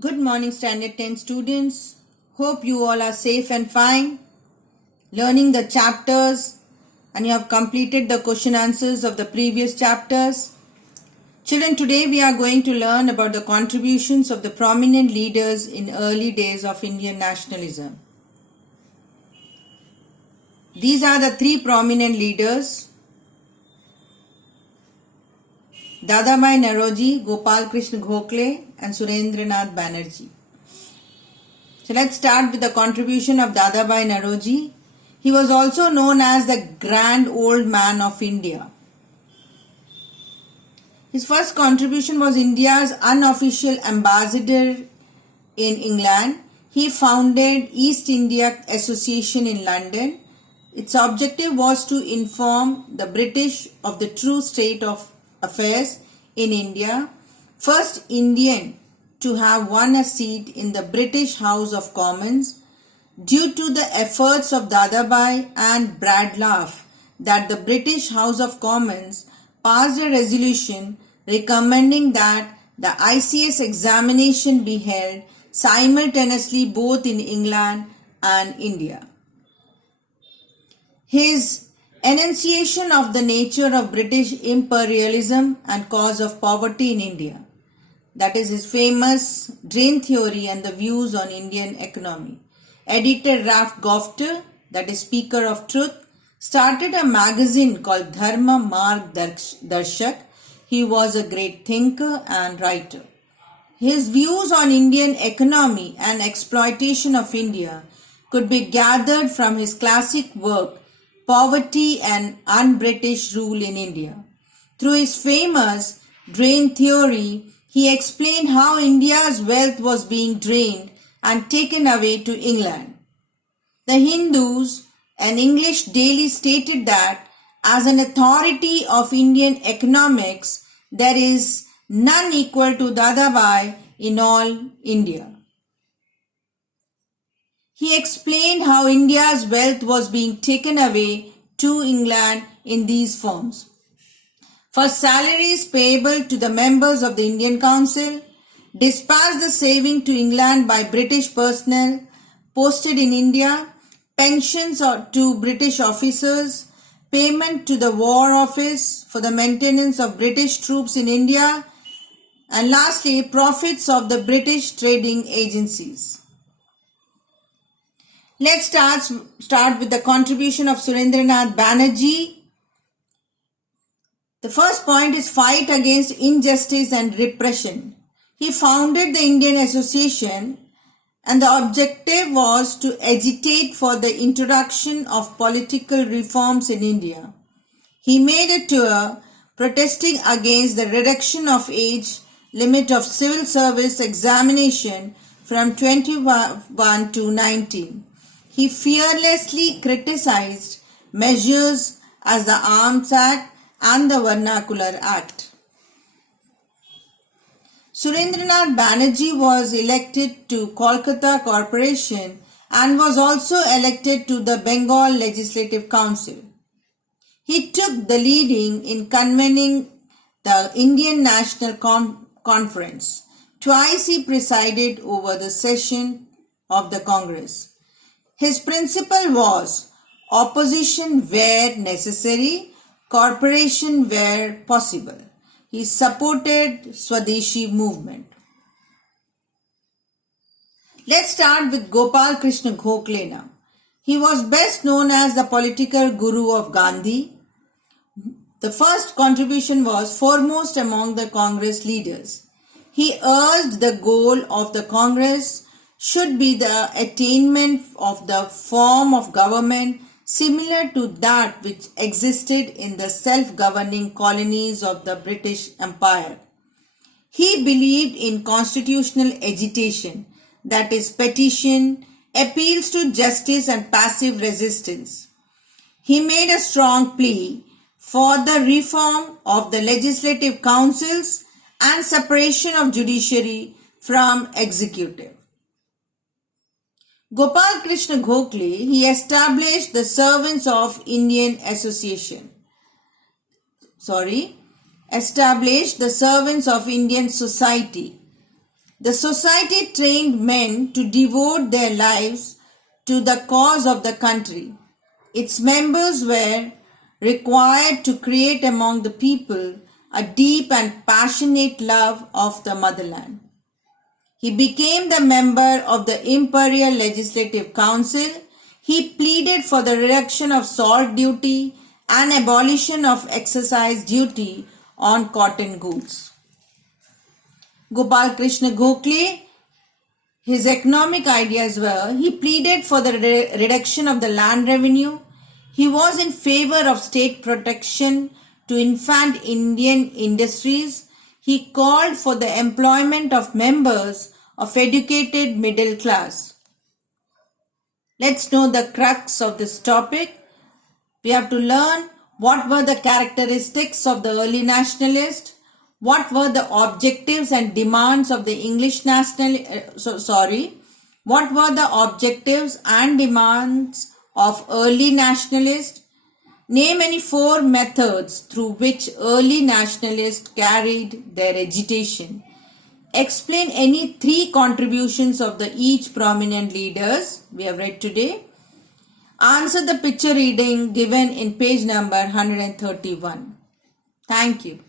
Good morning, Standard 10 students. Hope you all are safe and fine, learning the chapters, and you have completed the question answers of the previous chapters. Children, today we are going to learn about the contributions of the prominent leaders in early days of Indian nationalism. These are the three prominent leaders: Dadabhai Naoroji, Gopal Krishna Gokhale, and Surendranath Banerjee. So let's start with the contribution of Dadabhai Naoroji. He was also known as the Grand Old Man of India. His first contribution was India's unofficial ambassador in England. He founded East India Association in London. Its objective was to inform the British of the true state of affairs in India. First Indian to have won a seat in the British House of Commons. Due to the efforts of Dadabhai and Bradlaugh, that the British House of Commons passed a resolution recommending that the ICS examination be held simultaneously both in England and India. His enunciation of the nature of British imperialism and cause of poverty in India, that is his famous drain theory and the views on Indian economy. Editor Ralph Gofter, that is Speaker of Truth, started a magazine called Dharma Marg Darshak. He was a great thinker and writer. His views on Indian economy and exploitation of India could be gathered from his classic work, Poverty and Un-British Rule in India. Through his famous drain theory, he explained how India's wealth was being drained and taken away to England. The Hindus, an English daily, stated that as an authority of Indian economics, there is none equal to Dadabhai in all India. He explained how India's wealth was being taken away to England in these forms. First, salaries payable to the members of the Indian Council, dispatch the saving to England by British personnel posted in India, pensions to British officers, payment to the War Office for the maintenance of British troops in India, and lastly, profits of the British trading agencies. Let's start with the contribution of Surendranath Banerjee. The first point is fight against injustice and repression. He founded the Indian Association, and the objective was to agitate for the introduction of political reforms in India. He made a tour protesting against the reduction of age limit of civil service examination from 21 to 19. He fearlessly criticized measures as the Arms Act and the Vernacular Act. Surendranath Banerjee was elected to Kolkata Corporation and was also elected to the Bengal Legislative Council. He took the lead in convening the Indian National Conference. Twice he presided over the session of the Congress. His principle was opposition where necessary, cooperation where possible. He supported Swadeshi movement. Let's start with Gopal Krishna Gokhale now. He was best known as the political guru of Gandhi. The first contribution was foremost among the Congress leaders. He urged the goal of the Congress should be the attainment of the form of government similar to that which existed in the self-governing colonies of the British Empire. He believed in constitutional agitation, that is, petition, appeals to justice and passive resistance. He made a strong plea for the reform of the legislative councils and separation of judiciary from executive. Gopal Krishna Gokhale, he established the Servants of Indian Association. Established the Servants of Indian Society. The society trained men to devote their lives to the cause of the country. Its members were required to create among the people a deep and passionate love of the motherland. He became the member of the Imperial Legislative Council. He pleaded for the reduction of salt duty and abolition of excise duty on cotton goods. Gopal Krishna Gokhale, his economic ideas were, he pleaded for the reduction of the land revenue. He was in favor of state protection to infant Indian industries. He called for the employment of members of educated middle class. Let's know the crux of this topic. We have to learn what were the characteristics of the early nationalists, what were the objectives and demands of the what were the objectives and demands of early nationalists. Name any 4 methods through which early nationalists carried their agitation. Explain any 3 contributions of the each prominent leaders we have read today. Answer the picture reading given in page number 131. Thank you.